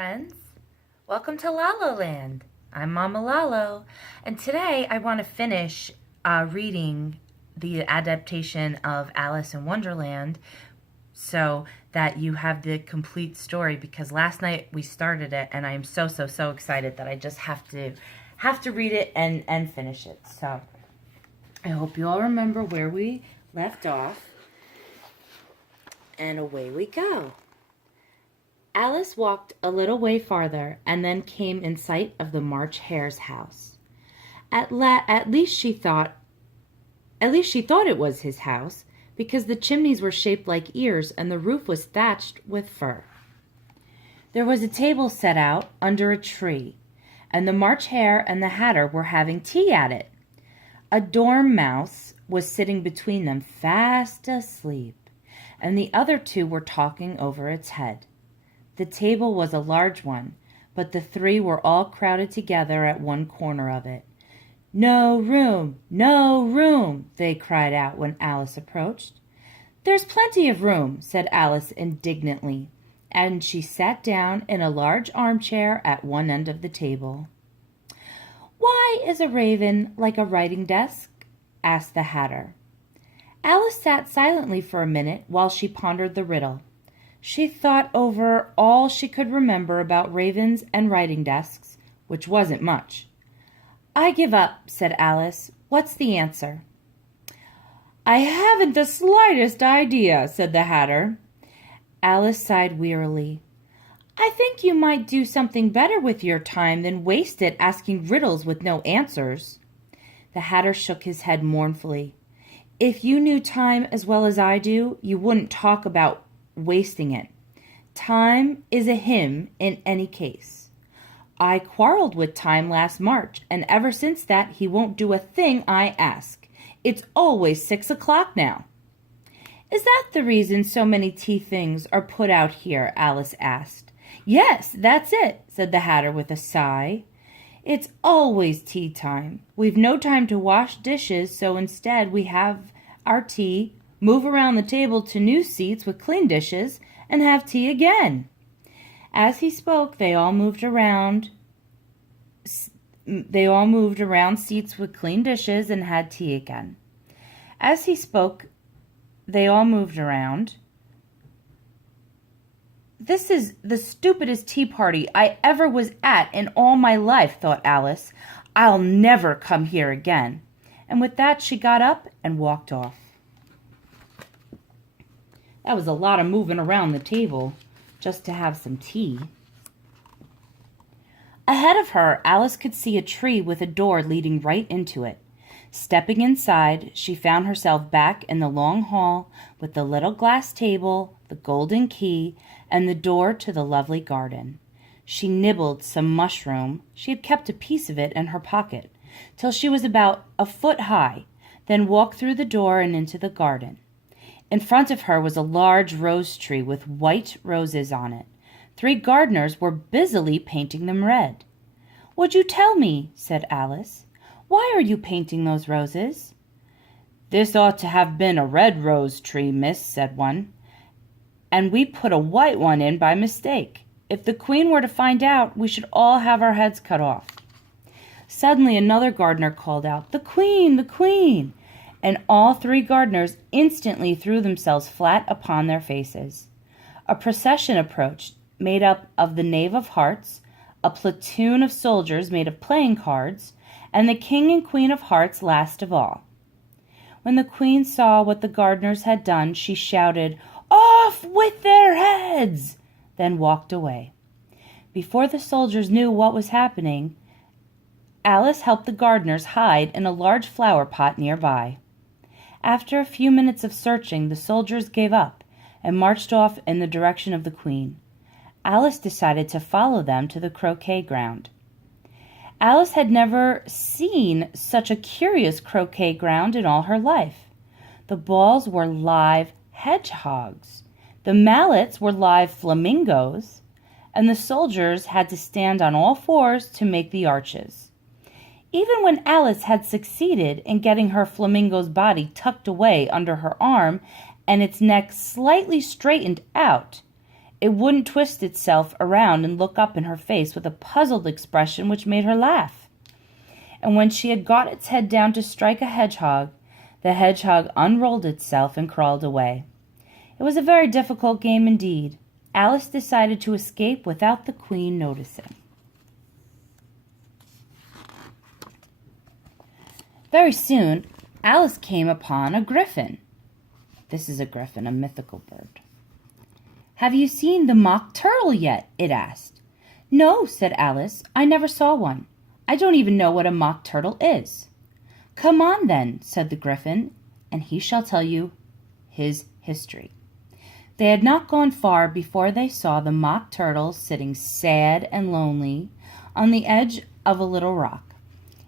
Friends, welcome to LalloLand. I'm Mama Lallo, and today I want to finish reading the adaptation of Alice in Wonderland so that you have the complete story, because last night we started it and I am so excited that I just have to read it and finish it. So I hope you all remember where we left off, and away we go. Alice walked a little way farther and then came in sight of the March Hare's house. At least she thought it was his house, because the chimneys were shaped like ears and the roof was thatched with fur. There was a table set out under a tree, and the March Hare and the Hatter were having tea at it. A dormouse was sitting between them, fast asleep, and the other two were talking over its head. The table was a large one, but the three were all crowded together at one corner of it. "No room, no room," they cried out when Alice approached. "There's plenty of room," said Alice indignantly, and she sat down in a large armchair at one end of the table. "Why is a raven like a writing desk?" asked the Hatter. Alice sat silently for a minute while she pondered the riddle. She thought over all she could remember about ravens and writing desks, which wasn't much. "I give up," said Alice. "What's the answer?" "I haven't the slightest idea," said the Hatter. Alice sighed wearily. "I think you might do something better with your time than waste it asking riddles with no answers." The Hatter shook his head mournfully. "If you knew time as well as I do, you wouldn't talk about wasting it. Time is a hymn in any case. I quarreled with Time last March, and ever since that he won't do a thing I ask. It's always 6 o'clock now." "Is that the reason so many tea things are put out here?" Alice asked. "Yes, that's it," said the Hatter with a sigh. "It's always tea time. We've no time to wash dishes, so instead we have our tea, move around the table to new seats with clean dishes, and have tea again." As he spoke, they all moved around seats with clean dishes and had tea again. As he spoke, they all moved around. "This is the stupidest tea party I ever was at in all my life," thought Alice. "I'll never come here again." And with that, she got up and walked off. That was a lot of moving around the table just to have some tea. Ahead of her, Alice could see a tree with a door leading right into it. Stepping inside, she found herself back in the long hall with the little glass table, the golden key, and the door to the lovely garden. She nibbled some mushroom, she had kept a piece of it in her pocket, till she was about a foot high, then walked through the door and into the garden. In front of her was a large rose tree with white roses on it. 3 gardeners were busily painting them red. "Would you tell me," said Alice, "why are you painting those roses?" "This ought to have been a red rose tree, miss," said one, "and we put a white one in by mistake. If the Queen were to find out, we should all have our heads cut off." Suddenly another gardener called out, "The Queen! The Queen!" and all 3 gardeners instantly threw themselves flat upon their faces. A procession approached, made up of the Knave of Hearts, a platoon of soldiers made of playing cards, and the King and Queen of Hearts last of all. When the Queen saw what the gardeners had done, she shouted, "Off with their heads!" then walked away. Before the soldiers knew what was happening, Alice helped the gardeners hide in a large flower pot nearby. After a few minutes of searching, the soldiers gave up and marched off in the direction of the Queen. Alice decided to follow them to the croquet ground. Alice had never seen such a curious croquet ground in all her life. The balls were live hedgehogs, the mallets were live flamingos, and the soldiers had to stand on all fours to make the arches. Even when Alice had succeeded in getting her flamingo's body tucked away under her arm and its neck slightly straightened out, it wouldn't twist itself around and look up in her face with a puzzled expression which made her laugh. And when she had got its head down to strike a hedgehog, the hedgehog unrolled itself and crawled away. It was a very difficult game indeed. Alice decided to escape without the Queen noticing. Very soon, Alice came upon a griffin. This is a griffin, a mythical bird. "Have you seen the mock turtle yet?" it asked. "No," said Alice, "I never saw one. I don't even know what a mock turtle is." "Come on then," said the griffin, "and he shall tell you his history." They had not gone far before they saw the mock turtle sitting sad and lonely on the edge of a little rock.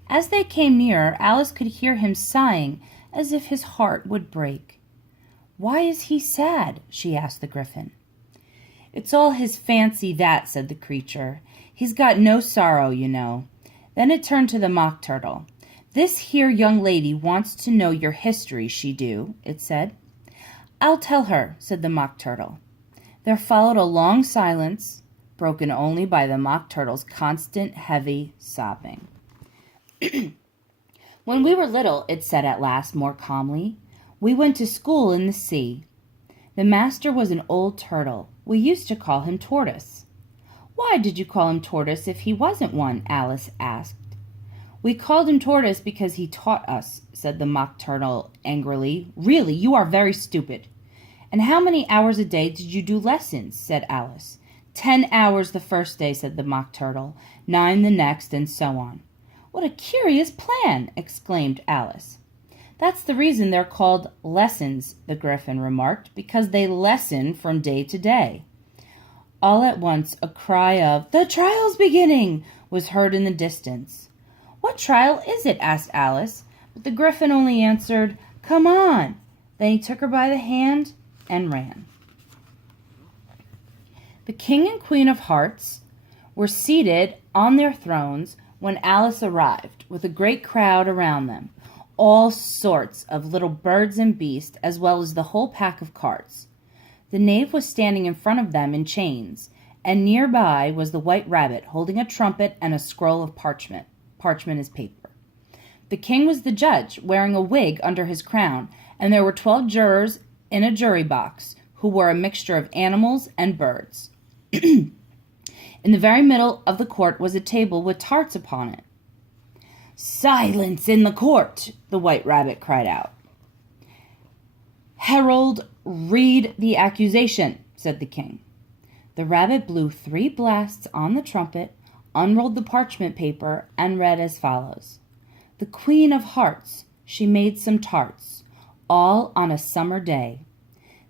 As they came nearer, Alice could hear him sighing as if his heart would break. "Why is he sad?" she asked the griffin. "It's all his fancy, that," said the creature. "He's got no sorrow, you know." Then it turned to the mock turtle. "This here young lady wants to know your history, she do," it said. "I'll tell her," said the mock turtle. There followed a long silence, broken only by the mock turtle's constant, heavy sobbing. "When we were little," it said at last, more calmly, "we went to school in the sea. The master was an old turtle. We used to call him Tortoise." "Why did you call him Tortoise if he wasn't one?" Alice asked. "We called him Tortoise because he taught us," said the mock turtle angrily. "Really, you are very stupid." "And how many hours a day did you do lessons?" said Alice. 10 hours the first day," said the mock turtle, 9 the next, and so on. "What a curious plan!" exclaimed Alice. "That's the reason they're called lessons," the griffin remarked, "because they lessen from day to day." All at once a cry of, "The trial's beginning!" was heard in the distance. "What trial is it?" asked Alice, but the griffin only answered, "Come on." Then he took her by the hand and ran. The King and Queen of Hearts were seated on their thrones when Alice arrived, with a great crowd around them, all sorts of little birds and beasts, as well as the whole pack of carts. The knave was standing in front of them in chains, and nearby was the White Rabbit, holding a trumpet and a scroll of parchment. Parchment is paper. The king was the judge, wearing a wig under his crown, and there were 12 jurors in a jury box, who were a mixture of animals and birds. In the very middle of the court was a table with tarts upon it. "Silence in the court!" the White Rabbit cried out. "Herald, read the accusation," said the king. The rabbit blew 3 blasts on the trumpet, unrolled the parchment paper, and read as follows. "The Queen of Hearts, she made some tarts, all on a summer day.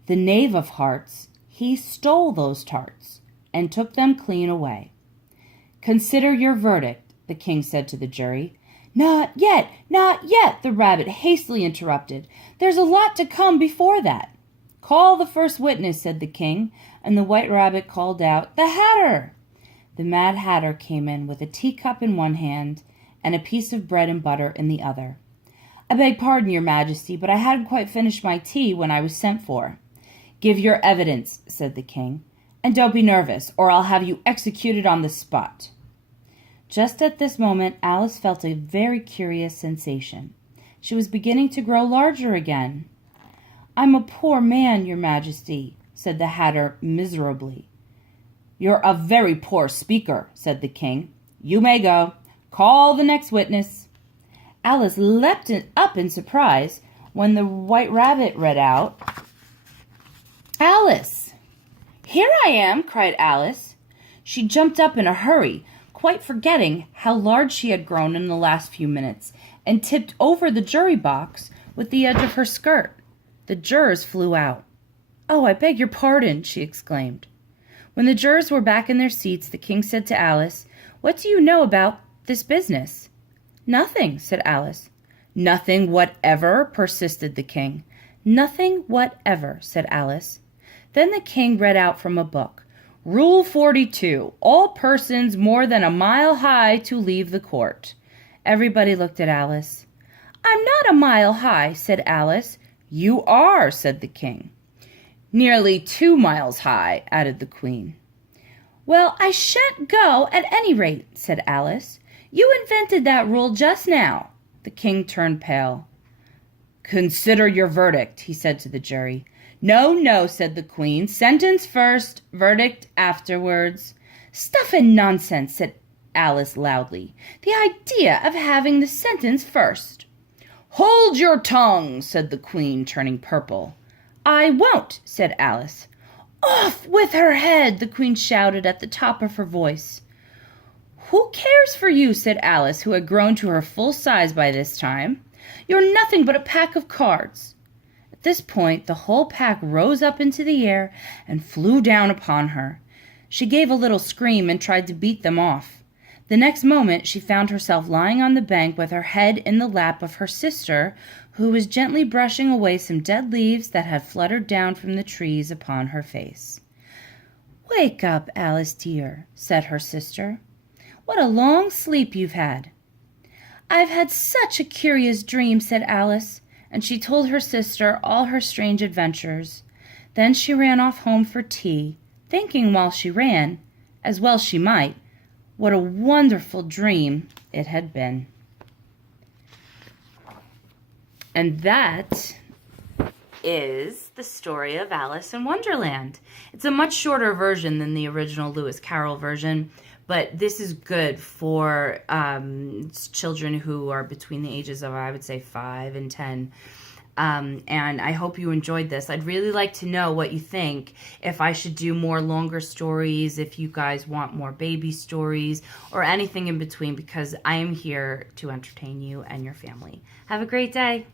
The Knave of Hearts, he stole those tarts, and took them clean away. Consider your verdict," the king said to the jury. Not yet, the rabbit hastily interrupted. "There's a lot to come before that." "Call the first witness," said the king, and the White Rabbit called out, "The Hatter!" The Mad Hatter came in with a teacup in one hand and a piece of bread and butter in the other. "I beg pardon, your majesty, but I hadn't quite finished my tea when I was sent for." "Give your evidence," said the king. "And don't be nervous, or I'll have you executed on the spot." Just at this moment, Alice felt a very curious sensation. She was beginning to grow larger again. "I'm a poor man, your majesty," said the Hatter miserably. "You're a very poor speaker," said the king. "You may go. Call the next witness." Alice leapt up in surprise when the White Rabbit read out, "Alice!" "Here I am," cried Alice. She jumped up in a hurry, quite forgetting how large she had grown in the last few minutes, and tipped over the jury box with the edge of her skirt. The jurors flew out. "Oh, I beg your pardon," she exclaimed. When the jurors were back in their seats, the king said to Alice, "What do you know about this business?" "Nothing," said Alice. "Nothing whatever?" persisted the king. "Nothing whatever," said Alice. Then the king read out from a book, "Rule 42, all persons more than a mile high to leave the court." Everybody looked at Alice. "I'm not a mile high," said Alice. "You are," said the king. Nearly 2 miles high, added the Queen. Well, I shan't go at any rate, said Alice. You invented that rule just now. The King turned pale. Consider your verdict, he said to the jury. No, no, said the Queen. Sentence first, verdict afterwards. Stuff and nonsense, said Alice loudly. The idea of having the sentence first. Hold your tongue, said the Queen, turning purple. I won't, said Alice. Off with her head, the Queen shouted at the top of her voice. Who cares for you, said Alice, who had grown to her full size by this time. You're nothing but a pack of cards. At this point, the whole pack rose up into the air and flew down upon her. She gave a little scream and tried to beat them off. The next moment she found herself lying on the bank with her head in the lap of her sister, who was gently brushing away some dead leaves that had fluttered down from the trees upon her face. Wake up, Alice dear, said her sister. What a long sleep you've had. I've had such a curious dream, said Alice, and she told her sister all her strange adventures. Then she ran off home for tea, thinking while she ran, as well she might, what a wonderful dream it had been. And that is the story of Alice in Wonderland. It's a much shorter version than the original Lewis Carroll version, but this is good for children who are between the ages of, I would say, 5 and 10. And I hope you enjoyed this. I'd really like to know what you think, if I should do more longer stories, if you guys want more baby stories, or anything in between, because I am here to entertain you and your family. Have a great day.